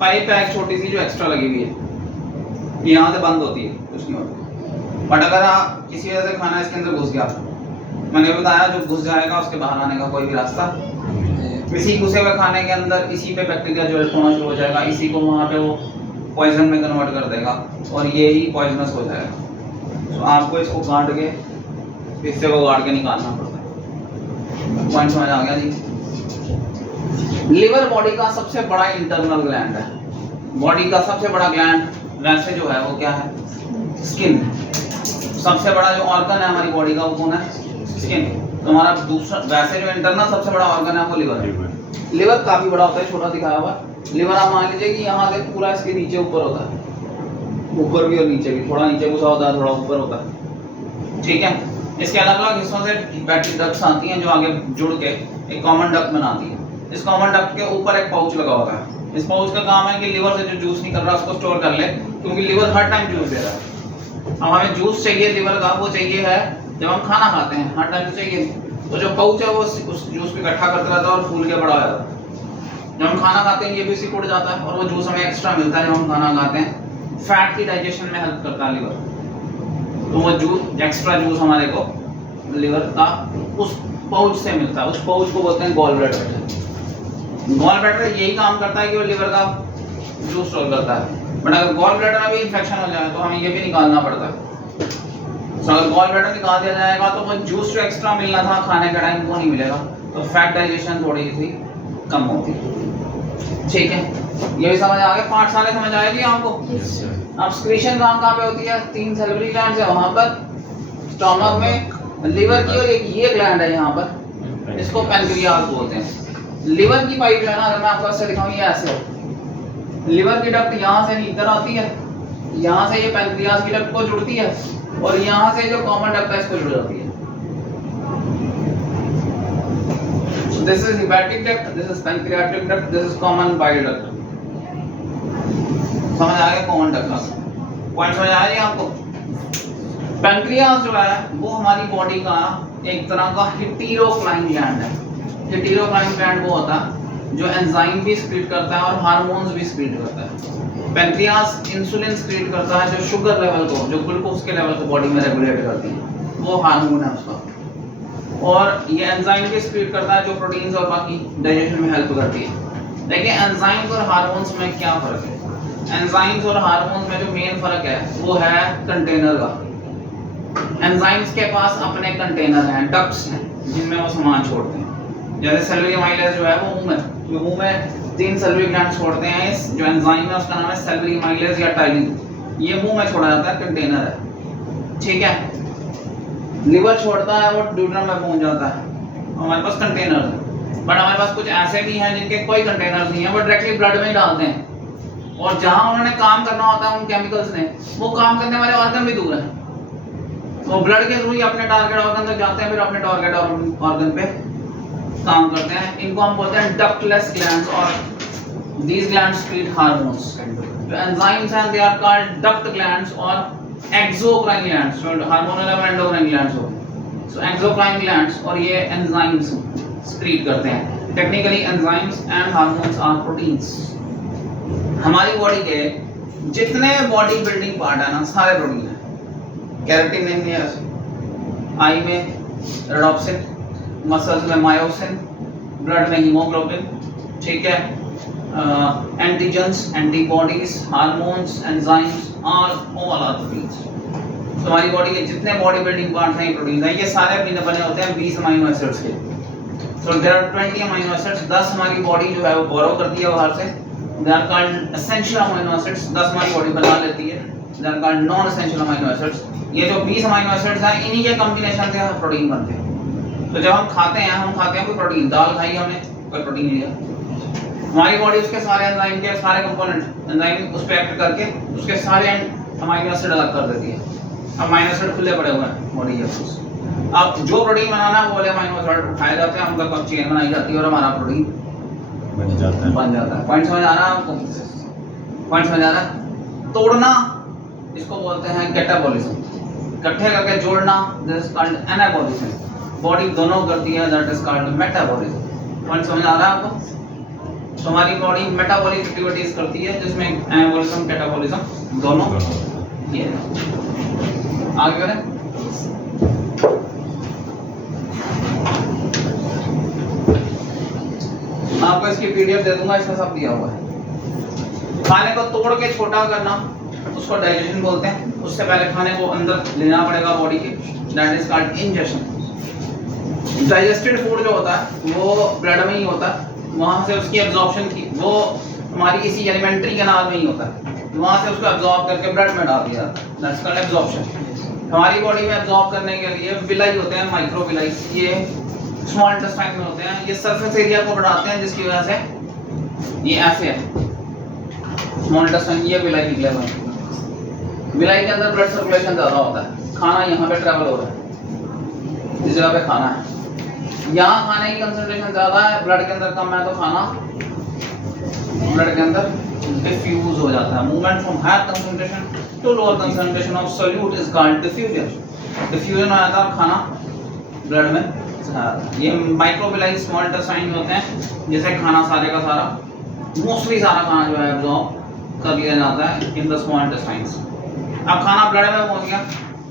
पाइप है एक छोटी सी जो एक्स्ट्रा लगी हुई है, यहाँ से बंद होती है, कुछ नहीं होता। बट अगर आप किसी वजह से खाना इसके अंदर घुस गया, मैंने बताया जो घुस जाएगा उसके बाहर आने का कोई भी रास्ता, इसी घुसे हुए खाने के अंदर इसी पे बैक्टीरिया जो होना शुरू हो जाएगा, इसी को वहाँ पे वो पॉइजन में कन्वर्ट कर देगा और ये ही पॉइजनस हो जाएगा। तो आपको इसको काट के हिस्से को काट के निकालना पड़ता है। पॉइंट समझ आ गया जी? लिवर बॉडी का सबसे बड़ा इंटरनल ग्लैंड है। बॉडी का सबसे बड़ा ग्लैंड वैसे जो है वो क्या है? स्किन। सबसे बड़ा जो ऑर्गन है हमारी बॉडी का वो कौन है? स्किन। तो हमारा दूसरा वैसे जो इंटरनल सबसे बड़ा ऑर्गन है वो लिवर है। लिवर काफी बड़ा होता है, छोटा दिखाया हुआ। लिवर आप मान लीजिए कि यहाँ से पूरा इसके नीचे ऊपर होता है, ऊपर भी और नीचे भी, थोड़ा नीचे घुसा होता है, थोड़ा ऊपर होता है, ठीक है। इसके अलग अलग हिस्सों से बैटरी डक्ट्स आती हैं जो आगे जुड़ के एक कॉमन डक्ट बनाती है। इस कॉमन डक्ट के ऊपर एक पाउच लगा होता है। इस पाउच का काम है कि लिवर से जो जूस निकल रहा है उसको स्टोर कर ले, क्योंकि लिवर हर टाइम जूस दे रहा है। अब हमें जूस चाहिए लिवर का, वो चाहिए है जब हम खाना खाते हैं, हर टाइम चाहिए। तो जो पाउच है वो उस जूस को इकट्ठा करता रहता है और फूल के बड़ा हो जाता है। जब हम खाना खाते हैं ये भी उसी को उड़ जाता है और वो जूस हमें एक्स्ट्रा मिलता है जब हम खाना खाते हैं। फैट की डाइजेशन में हेल्प करता है लिवर, तो वो जूस एक्स्ट्रा जूस हमारे को लिवर का उस पाउच से मिलता है। उस पाउच को बोलते हैं गॉल ब्लैडर। गॉल ब्लैडर यही काम करता है कि वो लिवर का जूस स्टोर करता है। बट अगर गॉल ब्लैडर में भी इन्फेक्शन हो जाए तो हमें ये भी निकालना पड़ता है। तो अगर गॉल ब्लैडर निकाल दिया जाएगा तो वो जूस जो एक्स्ट्रा मिलना था खाने के टाइम वो नहीं मिलेगा, तो फैट डाइजेशन थोड़ी सी कम होती है, ठीक है। ये भी समझ आ गया? पार्ट सारे समझ आएगी आपको? अब स्क्रीशन कहाँ पे होती है? 3 सैलिवरी ग्लैंड्स है वहां पर, स्टमक में, लिवर की, और एक ये ग्लैंड है यहाँ पर, इसको पैनक्रियाज बोलते हैं। लिवर की पाइप है ना, अगर मैं आपको ऐसे दिखाऊं, ये ऐसे हो, लिवर की डक्ट यहाँ से इधर आती है, यहाँ से ये पैनक्रियाज की डक्ट को जुड़ती है और यहाँ से जो कॉमन डक्ट है इसको जुड़ जाती है। So this is hepatic duct, this is pancreatic duct, this is common bile duct. समझ आ गया कॉमन डक्ट का पॉइंट? समझ आ रही है आपको? पैनक्रियास जो है वो हमारी बॉडी का एक तरह का हेटेरोक्लाइन ग्लैंड है। हेटेरोक्लाइन ग्लैंड वो होता है जो एंजाइम भी स्क्रीट करता है और हार्मोन्स भी स्क्रीट करता है। पैनक्रियास इंसुलिन स्क्रीट करता है जो शुगर लेवल को, जो ग्लूकोज के लेवल को बॉडी में रेगुलेट करती है, वो हार्मोन है उसका। और ये एंजाइम भी स्क्रीट करता है जो प्रोटीन्स और बाकी डाइजेशन में हेल्प करती है। देखिए एंजाइम्स और हार्मोन्स में क्या फर्क है? एंजाइम्स और हार्मोन्स में जो मेन फर्क है वो है कंटेनर का। एंजाइम्स के पास अपने कंटेनर हैं, डक्ट्स हैं जिनमें वो सामान छोड़ते हैं। जैसे सैलिवरी माइलेज जो है वो मुंह में 3 सैलिवरी ग्लैंड छोड़ते हैं। इस जो एंजाइम है उसका नाम है सैलिवरी माइलेज या टाइलिन, ये मुंह में छोड़ा जाता है, कंटेनर है, ठीक है। लिवर छोड़ता है वो ड्यूड्रम में पहुंच जाता है, हमारे पास कंटेनर है। बट हमारे पास कुछ ऐसे भी हैं जिनके कोई कंटेनर नहीं है, वो डायरेक्टली ब्लड में ही डालते हैं, और जहां उन्होंने काम करना होता है उन केमिकल्स ने, वो काम करने वाले ऑर्गन भी दूर है, वो ब्लड के थ्रू ही अपने टारगेट ऑर्गन तक जाते हैं, फिर अपने टारगेट ऑर्गन पे काम करते हैं। इनको हम बोलते हैं डक्टलेस ग्लैंड्स, और these glands secrete hormones. The enzymes and they are called duct glands or exocrine glands. So hormonal और endocrine glands हो। So exocrine glands और ये enzymes secrete करते हैं। Technically enzymes and hormones are proteins. हमारी बॉडी के जितने बॉडी बिल्डिंग पार्ट है ना सारे प्रोटीन है। केराटिन में आई में रेडोप्सिन, मसल्स में मायोसिन, ब्लड में हीमोग्लोबिन, ठीक है। Antigens, antibodies, hormones, enzymes all are proteins. तो हमारी बॉडी के जितने बॉडी बिल्डिंग पार्ट्स हैं ये प्रोटीन हैं। ये सारे बने होते हैं 20 अमीनो एसिड्स के। So there are 20 amino acids. 10 हमारी बॉडी जो है वो बोरो करती है बाहर से, they are called essential amino acids. 10 हमारी बॉडी बना लेती है, they are called non essential amino acids. ये जो 20 अमीनो एसिड्स हैं इन्हीं के कॉम्बिनेशन से प्रोटीन बनते हैं। तो जब हम खाते हैं कोई प्रोटीन, दाल खाई हमने, कोई प्रोटीन लिया, हमारी बॉडी उसके सारे एंजाइम के सारे कंपोनेंट एंजाइम उस पे एक्ट करके उसके सारे अमीनो एसिड अलग कर देती है। अब अमीनो एसिड खुले पड़े हुए हैं बॉडी के पास। अब जो प्रोटीन बनाना है वो वाले अमीनो एसिड उठाए जाते हैं, उनका कब चेन बनाई जाती है और हमारा प्रोटीन बन जाता है। पॉइंट समझ आ रहा है आपको? पॉइंट समझ आ रहा है? तोड़ना इसको बोलते हैं कैटाबॉलिज्म, इकट्ठे करके जोड़ना this is called anabolism. Body दोनों करती है, that is called metabolism. Point समझ आ रहा है आपको? तो हमारी बॉडी मेटाबॉलिक एक्टिविटीज करती है जिसमें एनाबॉलिज्म कैटाबॉलिज्म दोनों ये है। आगे करें। आपको इसकी पीडीएफ दे दूंगा, इसमें सब दिया हुआ है। खाने को तोड़ के छोटा करना उसको डाइजेशन बोलते हैं। उससे पहले खाने को अंदर लेना पड़ेगा बॉडी के, that is called injection. Digested food जो होता है वो ब्लड में ही होता है, वहां से उसकी एब्जॉर्प्शन की वो हमारी इसी एलिमेंट्री कैनाल में ही होता है, वहां से उसको एब्जॉर्ब करके ब्लड में डाल दिया जाता है, दैट्स कॉल्ड एब्जॉर्प्शन। हमारी बॉडी में एब्जॉर्ब करने के लिए विलाई होते हैं, माइक्रो विलाई, ये स्मॉल इंटेस्टाइन में होते हैं, ये सरफेस एरिया को बढ़ाते हैं जिसकी वजह से ये ऐसे है स्मॉल इंटेस्टाइन, ये विलाई निकले हुए हैं। विलाई के अंदर ब्लड सर्कुलेशन ज्यादा होता है, खाना यहाँ पे ट्रेवल हो रहा है, जिस जगह पे खाना है यहाँ खाने की कंसंट्रेशन ज्यादा है, ब्लड के अंदर कम है, तो खाना ब्लड के अंदर डिफ्यूज हो जाता है। Movement from higher concentration to lower concentration of solute is called diffusion. Diffusion हो जाता है और खाना ब्लड में ये माइक्रोविलाई स्मॉल इंटेस्टाइन होते हैं, जिसे खाना सारे का सारा मोस्टली सारा खाना जो है एब्जॉर्ब कर लिया जाता है इन द स्मॉल इंटेस्टाइन्स। अब खाना ब्लड में पहुंच गया,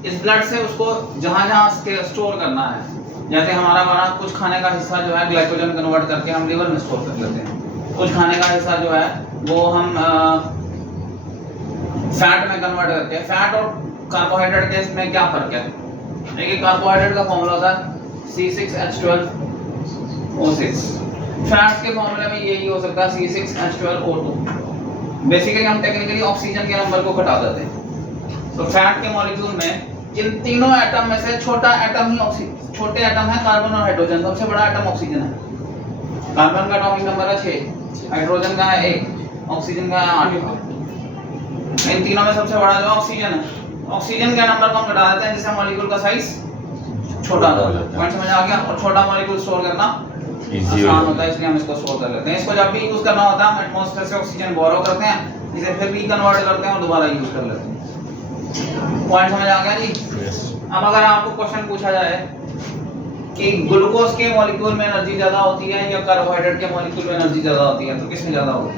इस ब्लड से उसको जहां जहां स्टोर करना है, जैसे हमारा कुछ खाने का हिस्सा जो है ग्लाइकोजन कन्वर्ट करके हम लिवर में स्टोर कर लेते हैं, कुछ खाने का हिस्सा जो है वो हम फैट में कन्वर्ट करते हैं। फैट और कार्बोहाइड्रेट के इसमें क्या फर्क है? देखिए कार्बोहाइड्रेट का फॉर्मूला होता है C6H12O6, फैट्स के फॉर्मूले में यही हो सकता है C6H12O2। बेसिकली हम टेक्निकली ऑक्सीजन के नंबर को घटा देते हैं। तो फैट के मॉलिक्यूल में इन तीनों एटम में से छोटा एटम ही ऑक्सीजन, छोटे एटम है कार्बन और हाइड्रोजन, सबसे बड़ा एटम ऑक्सीजन है। कार्बन का एटॉमिक नंबर है 6, हाइड्रोजन का है 1, ऑक्सीजन का है 8। इन तीनों में सबसे बड़ा जो ऑक्सीजन है, ऑक्सीजन के नंबर को हम घटा देते हैं जिससे मॉलिक्यूल का साइज छोटा हो जाता है। पॉइंट समझ आ गया? और छोटा मॉलिक्यूल स्टोर करना आसान होता है, इसलिए हम इसको स्टोर कर लेते हैं। इसको जब भी यूज करना होता है हम एटमॉस्फेयर से ऑक्सीजन बोरो करते हैं, इसे फिर रीकन्वर्ट करते हैं और दोबारा यूज कर लेते हैं। पॉइंट समझ आ गया जी? अब अगर आपको क्वेश्चन पूछा जाए कि ग्लूकोज के मॉलिक्यूल में एनर्जी ज्यादा होती है या कार्बोहाइड्रेट के मॉलिक्यूल में एनर्जी ज्यादा होती है, तो किसमें ज्यादा होगी?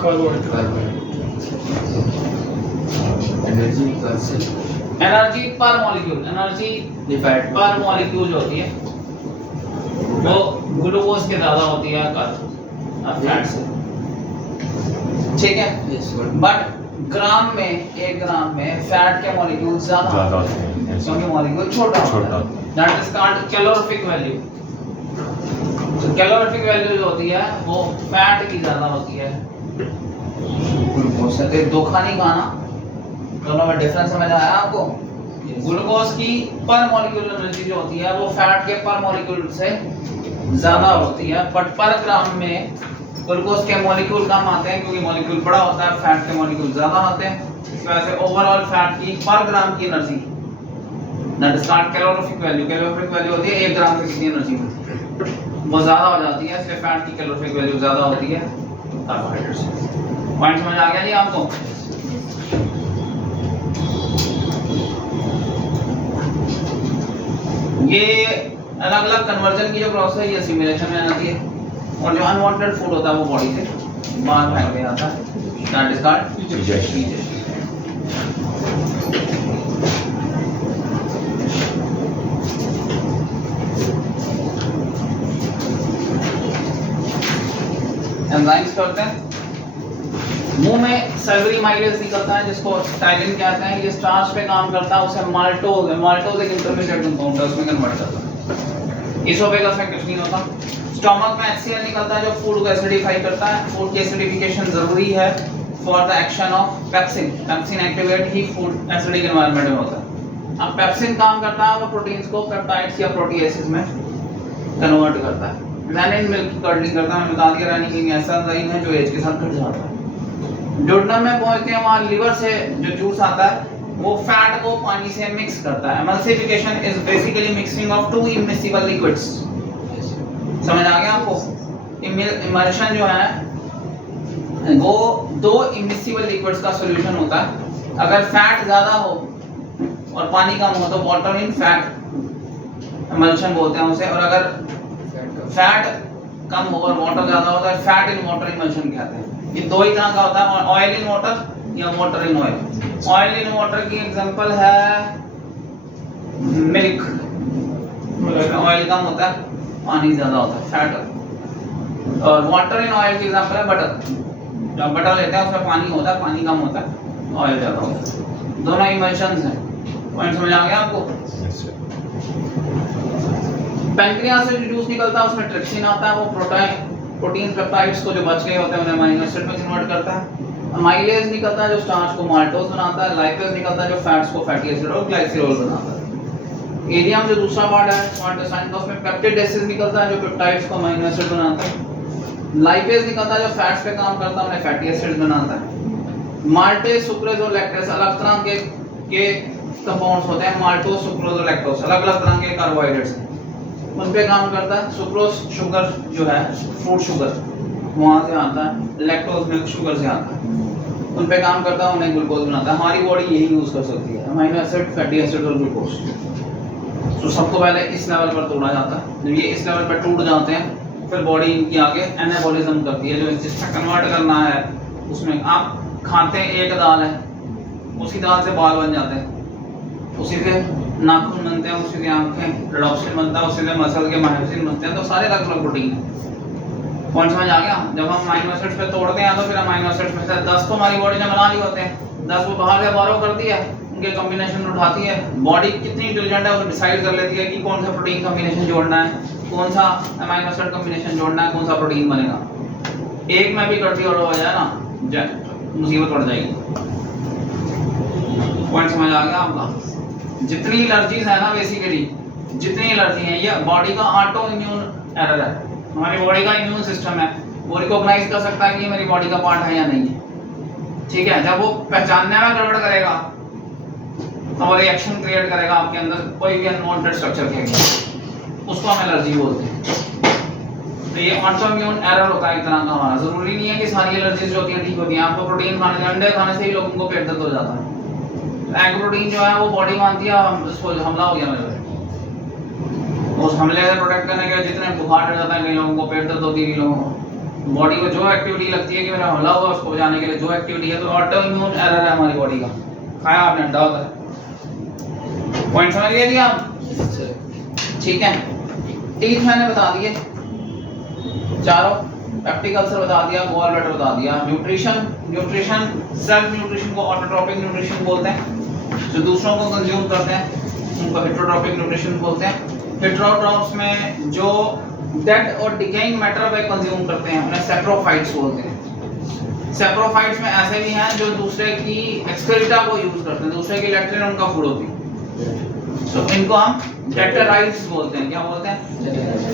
एनर्जी पर मॉलिक्यूल, एनर्जी पर मॉलिक्यूल जो होती है वो ग्लूकोज के ज्यादा होती है फैट से, ठीक है? बट ग्राम में 1 ग्राम में फैट के मॉलिक्यूल ज्यादा होते हैं क्योंकि मॉलिक्यूल छोटा होता है, that is called calorific value. तो कैलोरीफिक वैल्यू जो होती है वो फैट की ज्यादा होती है ग्लूकोज से। तो धोखा नहीं खाना, दोनों में डिफरेंस समझ आया आपको? ग्लूकोज की पर मॉलिक्यूल एनर्जी जो होती है वो फैट के पर मॉलिक्यूल से ज्यादा होती है, बट पर ग्राम में ग्लूकोज के मॉलिक्यूल कम आते हैं क्योंकि मॉलिक्यूल बड़ा होता है, फैट के मॉलिक्यूल ज्यादा आते हैं। इस वजह से ओवरऑल फैट की पर ग्राम की energy, that is called calorific value. Calorific value होती है 1 ग्राम से कितनी एनर्जी मिलती है, वो ज्यादा हो जाती है, इसलिए फैट की कैलोरीफिक वैल्यू ज्यादा होती है कार्बोहाइड्रेट से। पॉइंट समझ आ गया जी आपको? ये अलग अलग कन्वर्जन की जो प्रोसेस है ये असिमिलेशन में आती है, और जो अनवांटेड फूड होता है वो बॉडी से बाहर फेंक दिया जाता है, that is called rejection. Enzymes करते हैं, मुंह में सैलरी माइलेज निकलता है जिसको टाइलिन कहते हैं, ये स्टार्च पे काम करता है, उसे माल्टोज है, माल्टोज एक इंटरमीडिएट कंपाउंड है, उसमें कन्वर्ट करता है। इसोफेगस में कुछ नहीं होता। स्टमक में HCl निकलता है जो फूड को एसिडिफाई करता है। फूड की एसिडिफिकेशन जरूरी है for the action of pepsin. Pepsin activate he food acidic environment में होता है। अब पेप्सिन काम करता है वो प्रोटीन्स को पेप्टाइड्स या प्रोटीएसेस में कन्वर्ट करता है। रेनिन मिल्क कर्डलिंग करता है, मैं बता दिया रेनिन ऐसा एंजाइम है जो एज के साथ घट जाता है। ड्यूडेनम में पहुंचते हैं, वहां लिवर से जो जूस आता है वो फैट को पानी से मिक्स करता है। Emulsification is basically mixing of to immiscible liquids. समझ आ गया आपको? इमल्शन जो है वो दो इमिसिबल लिक्विड्स का सॉल्यूशन होता है। अगर फैट ज्यादा हो और पानी कम हो तो वाटर इन फैट इमल्शन बोलते हैं उसे, और अगर फैट कम हो और वाटर ज्यादा हो तो फैट इन वाटर इमल्शन कहते हैं। ये दो ही तरह का होता है, ऑयल इन वाटर या water in oil. Oil in water की एग्जांपल है मिल्क, ऑयल कम होता है पानी ज्यादा होता है फैट। और वाटर इन ऑयल की एग्जांपल है बटर। जब बटर लेते हैं उसमें पानी होता है, पानी कम होता है, ऑयल ज्यादा होता है। दोनों इमल्शंस हैं। पॉइंट समझ आ गया आपको? पैंक्रियास से जो जूस निकलता है उसमें ट्रिप्सिन आता है, वो प्रोटीन पेप्टाइड्स को जो बच गए होते हैं उन्हें अमीनो एसिड में कन्वर्ट करता है। अमाइलेज निकलता है जो स्टार्च को माल्टोज बनाता है। लाइपेज निकलता है जो फैट्स को फैटी एसिड और ग्लाइसरॉल बनाता है। एरियम जो दूसरा पार्ट है स्मॉल इंटेस्टाइन का, उसमें पेप्टिडेसेस निकलता है जो पेप्टाइड्स को अमीनो एसिड बनाता है। लाइपेज निकलता है जो फैट्स पे काम करता है, उन्हें फैटी एसिड बनाता है। माल्टेज, सुक्रोज और लैक्टेज अलग तरह के कंपाउंड्स होते हैं। माल्टोज, सुक्रोज और लैक्टोज अलग-अलग तरह के कार्बोहाइड्रेट्स हैं, उन पे काम करता है। सुक्रोज शुगर जो है फ्रूट शुगर वहां से आता है, लैक्टोज मिल्क शुगर से आता है, उन पे काम करता है, उन्हें ग्लूकोज बनाता है। हमारी बॉडी यही यूज कर सकती है, अमीनो एसिड, फैटी एसिड और ग्लूकोज। तो सबको पहले इस लेवल पर तोड़ा जाता है। जब ये इस लेवल पर टूट जाते हैं फिर बॉडी इनकी आगे एनाबॉलिज्म करती है, जो जिससे कन्वर्ट करना है। उसमें आप खाते हैं एक दाल है, उसी दाल से बाल बन जाते हैं, उसी से नाखून बनते हैं, उसी से आंखें, रेडॉप्सिन बनता है, उसी से मसल के मायोसिन बनते हैं। तो सारे अलग अलग प्रोटीन है। कौन समझ आ गया? जब हम अमीनो एसिड्स पे तोड़ते हैं तो फिर अमीनो एसिड्स में से 10 तो हमारी बॉडी ने बना लिए होते हैं, 10 वो बाहर से बारो करती है, उनके कॉम्बिनेशन उठाती है। बॉडी कितनी इंटेलिजेंट है वो डिसाइड कर लेती है कि कौन सा प्रोटीन कॉम्बिनेशन जोड़ना है, कौन सा अमीनो एसिड कॉम्बिनेशन जोड़ना है, कौन सा प्रोटीन बनेगा। एक में भी गड़बड़ी और हो जाए ना, मुसीबत पड़ जाएगी। पॉइंट समझ आ गया आपका? जितनी एलर्जीज है ना, बेसिकली जितनी एलर्जी है ये बॉडी का ऑटो इम्यून एरर है। हमारी बॉडी का इम्यून सिस्टम है, वो रिकॉग्नाइज कर सकता है कि ये मेरी बॉडी का पार्ट है या नहीं है। ठीक है, जब वो पहचानने में गड़बड़ करेगा तो रिएक्शन क्रिएट करेगा आपके अंदर कोई भी अनवांटेड स्ट्रक्चर के, उसको हम एलर्जी बोलते हैं। तो ये ऑटो इम्यून एरर होता है एक तरह का हमारा। जरूरी नहीं है कि सारी एलर्जीज जो होती है ठीक होती है। आपको प्रोटीन खाने से, अंडे खाने से ही लोगों को पेट दर्द हो जाता है। एग प्रोटीन जो है वो बॉडी मानती है हमला हो गया मेरे पे, उस हमले से प्रोटेक्ट करने के लिए जितने बुखार चढ़ जाता है, कई लोगों को पेट दर्द होती है, कई लोगों को बॉडी को जो एक्टिविटी लगती है कि मेरा हमला हुआ उसको बचाने के लिए जो एक्टिविटी है, तो ऑटो इम्यून एरर है हमारी बॉडी का। खाया आपने अंडा होता है। पॉइंट समझ गए जी आप? ठीक है। टीथ मैंने बता दिए चारों, पेप्टिक अल्सर बता दिया, गॉल ब्लैडर बता दिया। न्यूट्रिशन सेल्फ न्यूट्रिशन को ऑटोट्रोपिक न्यूट्रिशन बोलते हैं, जो दूसरों को कंज्यूम करते हैं उनको हेटेरोट्रोपिक न्यूट्रिशन बोलते हैं। हेटेरोट्रोप्स में जो डेड और डिकेइंग मैटर पे कंज्यूम करते हैं उन्हें सैप्रोफाइट्स बोलते हैं। सैप्रोफाइट्स में ऐसे भी हैं जो दूसरे की एक्सक्रीटा को यूज करते हैं, दूसरे की लैट्रिन उनका फूड होती है, तो इनको हम डेटराइट्स बोलते हैं। क्या बोलते हैं?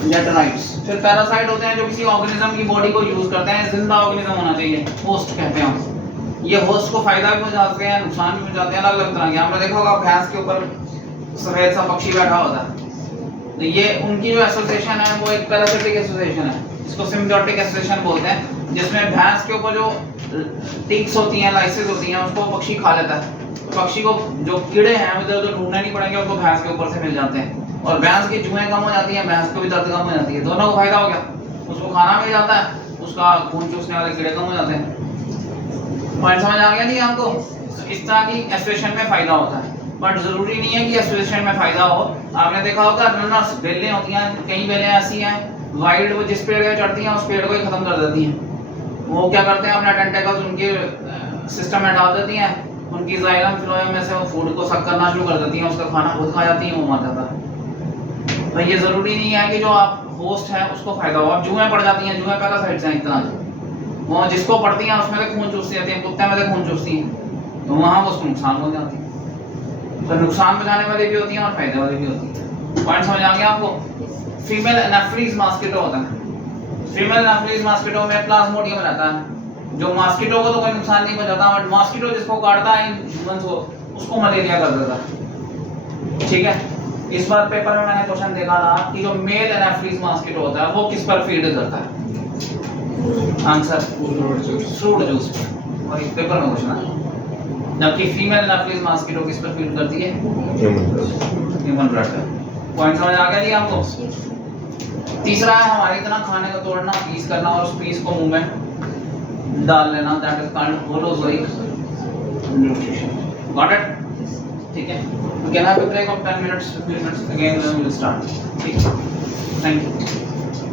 डेटराइट्स। फिर पैरासाइट होते हैं जो किसी ऑर्गेनिज्म की बॉडी को यूज करते हैं, जिंदा ऑर्गेनिज्म होना चाहिए, होस्ट कहते हैं हम। ये होस्ट को फायदा भी पहुंचाते हैं, नुकसान भी पहुंचाते हैं, अलग अलग तरह के। आपने देखा होगा भैंस के ऊपर सफेद सा पक्षी बैठा होता है, तो ये उनकी जो एसोसिएशन है वो एक पैरासिटिक एसोसिएशन है, इसको सिम्बियोटिक एसोसिएशन बोलते हैं, जिसमें भैंस के ऊपर जो टिक्स होती हैं, लाइसेस होती हैं, उसको पक्षी खा लेता है। तो पक्षी को जो कीड़े हैं उधर उधर ढूंढने नहीं पड़ेंगे, उसको भैंस के ऊपर से मिल जाते हैं, और भैंस की जुएं कम हो जाती हैं, भैंस को भी दर्द कम हो जाती है, दोनों को फायदा हो गया। उसको खाना मिल जाता है, उसका खून चूसने वाले कीड़े कम हो जाते हैं। पॉइंट समझ आ गया नहीं आपको? इस तरह की एसोसिएशन में फायदा होता है, बट जरूरी नहीं है कि एसोसिएशन में फायदा हो। आपने देखा होगा रनर्स, बेलें होती हैं, कई बेलें ऐसी हैं वाइल्ड, वो जिस पेड़ पे चढ़ती हैं उस पेड़ को ही खत्म कर देती हैं। वो क्या करते हैं, अपने टेंटेकल्स उनके सिस्टम में डाल देती हैं, उनकी जाइलम फ्लोएम में से वो फूड को सक करना शुरू कर देती हैं, उसका खाना खुद खा जाती हैं, वो मर जाता है। तो ये जरूरी नहीं है कि जो आप होस्ट है उसको फायदा हो। अब जुएं पड़ जाती हैं, जुएं पैरासाइट्स हैं इतना, वो जिसको पड़ती हैं उसमें से खून चूसती जाती हैं, कुत्ते में से खून चूसती हैं, तो वहाँ उसको नुकसान हो जाती है। तो नुकसान पहुंचाने वाली भी होती हैं और फायदे वाली भी होती है। पॉइंट समझ आ गया आपको? फीमेल एनाफ्रीज मॉस्किटो होता है। फीमेल एनाफ्रीज मॉस्किटो में प्लाज्मोडियम रहता है, जो मॉस्किटो को तो कोई नुकसान नहीं पहुंचाता, बट मॉस्किटो जिसको काटता है ह्यूमंस को, उसको मलेरिया कर देता है। ठीक है, इस बार पेपर में मैंने क्वेश्चन देखा था कि जो मेल एनाफिलीज मॉस्किटो होता है वो किस पर फीड करता है? आंसर फ्रूट जूस पर, और इस पेपर में क्वेश्चन है। जबकि फीमेल एनाफिलीज मॉस्किटो किस पर फीड करती है? ह्यूमन ब्लड पर। पॉइंट समझ आ गया जी आपको? तीसरा है हमारी तरह खाने को तोड़ना, पीस करना और उस पीस को मुंह में डाल लेना, that is called holozoic nutrition. Got it? ठीक है, we can have a break of 10 minutes, 15 minutes, again we will start. ठीक है, थैंक यू।